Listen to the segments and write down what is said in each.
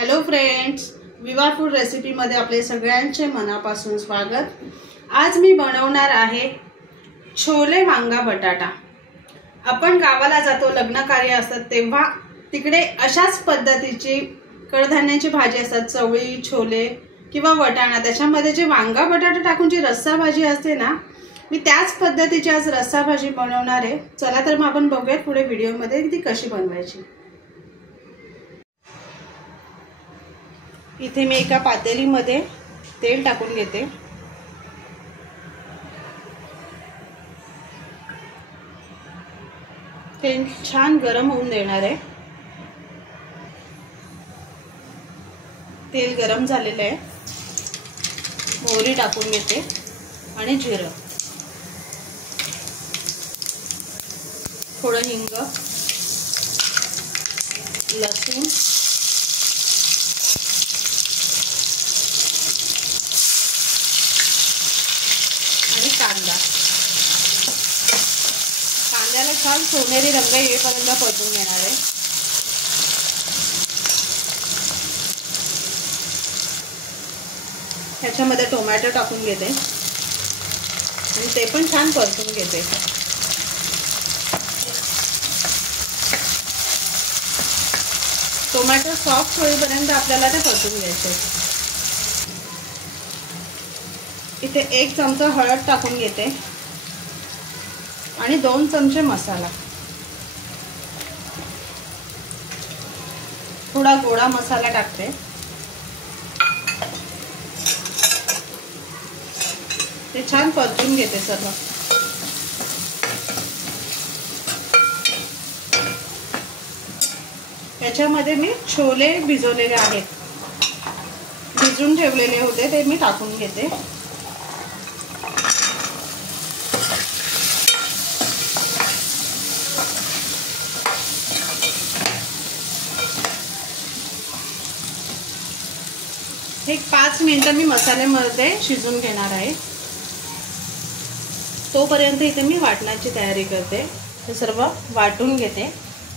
Hello friends, विवा food recipe मध्ये आपले सगळ्यांचे मनापासून स्वागत। आज मी बनवणार आहे छोले वांगा बटाटा। आपण गावाला जातो, लग्न कार्य असतात तेव्हा तिकडे अशाच पद्धतीची कडधान्याची भाजी असतात, चवळी, छोले किंवा वटाणा। त्याच्यामध्ये जे वांगा बटाटा टाकून जी रस्सा भाजी असते ना, मी त्याच पद्धतीची आज रस्सा भाजी बनवणार आहे। चला तर मग आपण बघूया पुढे व्हिडिओ मध्ये ती कशी बनवायची। इथे मी एका पातेलीमध्ये तेल टाकून घेते। तेल छान गरम होऊन देणार आहे। तेल गरम झालेलं आहे। मोहरी टाकून घेते आणि जिरं, थोडं हिंग, लसूण आणि कांदा। कांद्याला छान सोनेरी रंग येईपर्यंत परतून घेणार आहे। ह्याच्यामध्ये टोमॅटो टाकून घेते आणि ते पण छान परतून घेते। टोमॅटो सॉफ्ट होईपर्यंत आपल्याला ते परतून घ्यायचे। इथे 1 चमचा हळद टाकून घेते आणि 2 चमचे मसाला, थोडा गोडा मसाला टाकते। ते छान परतून घेते सर्व। याच्यामध्ये मी छोले भिजवलेले आहेत, भिजून ठेवलेले होते, ते मी टाकून घेते। एक 5 मिनिटं मी मसाल्यामध्ये शिजून घेणार आहे। तोपर्यंत इथे मी वाटणाची तयारी करते। हे सर्व वाटून घेते।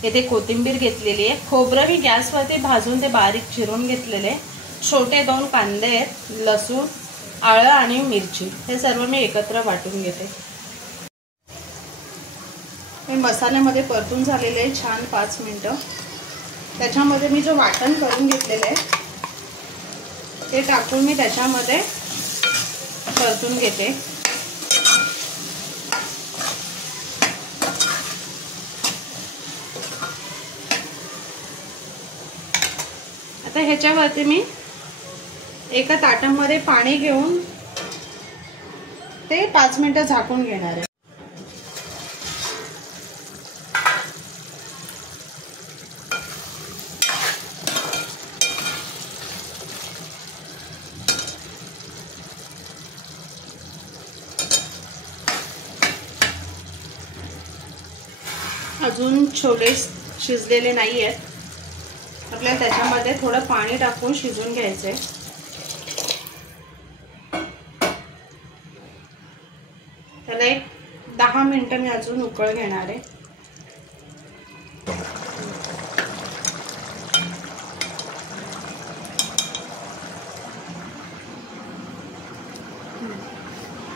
इथे कोथिंबीर घेतलेली आहे, खोबरं मी गॅसवरती भाजून ते बारीक चिरून घेतलेले, छोटे 2 कांदे आहेत, लसूण, आलं आणि मिरची, हे सर्व मी एकत्र वाटून घेते। हे मसाल्यामध्ये परतून झालेले आहे छान 5 मिनिटं। त्याच्यामध्ये मी जो वाटण करून घेतलेलं आहे ते टाकून मी त्याच्यामध्ये परतून घेते। आता ह्याच्यावरती मी एका ताटामध्ये पाणी घेऊन ते 5 मिनिटं झाकून घेणार आहे। अजून छोले शिजलेले नाही आहेत, आपल्याला त्याच्यामध्ये थोडं पाणी टाकून शिजून घ्यायचे। त्याला एक 10 मिनिटं मी अजून उकळ घेणार आहे।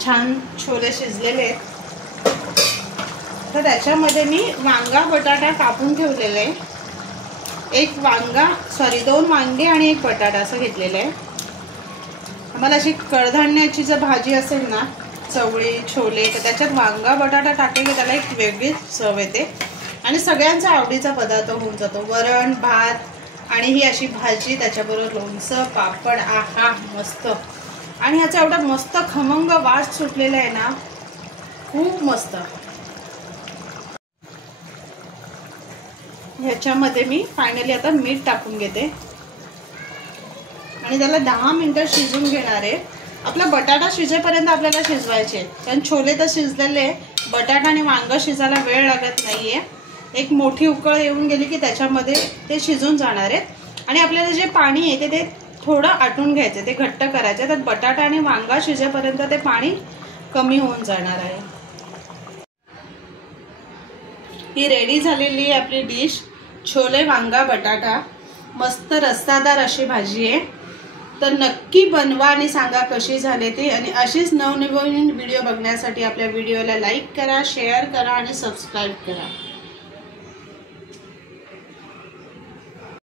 छान छोले शिजलेले आहेत, तर त्याच्यामध्ये मी वांगा बटाटा कापून ठेवलेले आहे। 2 वांगे आणि 1 बटाटा असं घेतलेलं आहे। आम्हाला अशी कडधान्याची जर भाजी असेल ना, चवळी, छोले, तर त्याच्यात वांगा बटाटा टाकले त्याला एक वेगळीच चव येते आणि सगळ्यांचा आवडीचा पदार्थ होऊन जातो। वरण भात आणि ही अशी भाजी, त्याच्याबरोबर लोणचं, पापड, आहा मस्त। आणि ह्याचा एवढा मस्त खमंग वास सुटलेला आहे ना, खूप मस्त। ह्याच्यामध्ये मी फायनली आता मीठ टाकून घेते आणि त्याला 10 मिनिटं शिजून घेणार आहे। आपला बटाटा शिजेपर्यंत आपल्याला शिजवायचे, कारण छोले तर शिजलेले, बटाटा आणि वांग शिजायला वेळ लागत नाहीये। एक मोठी उकळ येऊन गेली की त्याच्यामध्ये ते शिजून जाणार आहेत आणि आपल्याला जे पाणी येते ते थोडं आटून घ्यायचं, ते घट्ट करायचं। तर बटाटा आणि वांगा शिजेपर्यंत ते पाणी कमी होऊन जाणार आहे। ही रेडी झालेली आपली डिश छोले वांगा बटाटा। मस्त रस्सादार अशी भाजी आहे। तर नक्की बनवा आणि सांगा कशी झाली ती। आणि अशीच नवनवीन व्हिडिओ बघण्यासाठी आपल्या व्हिडिओला लाईक करा, शेअर करा आणि सबस्क्राईब करा।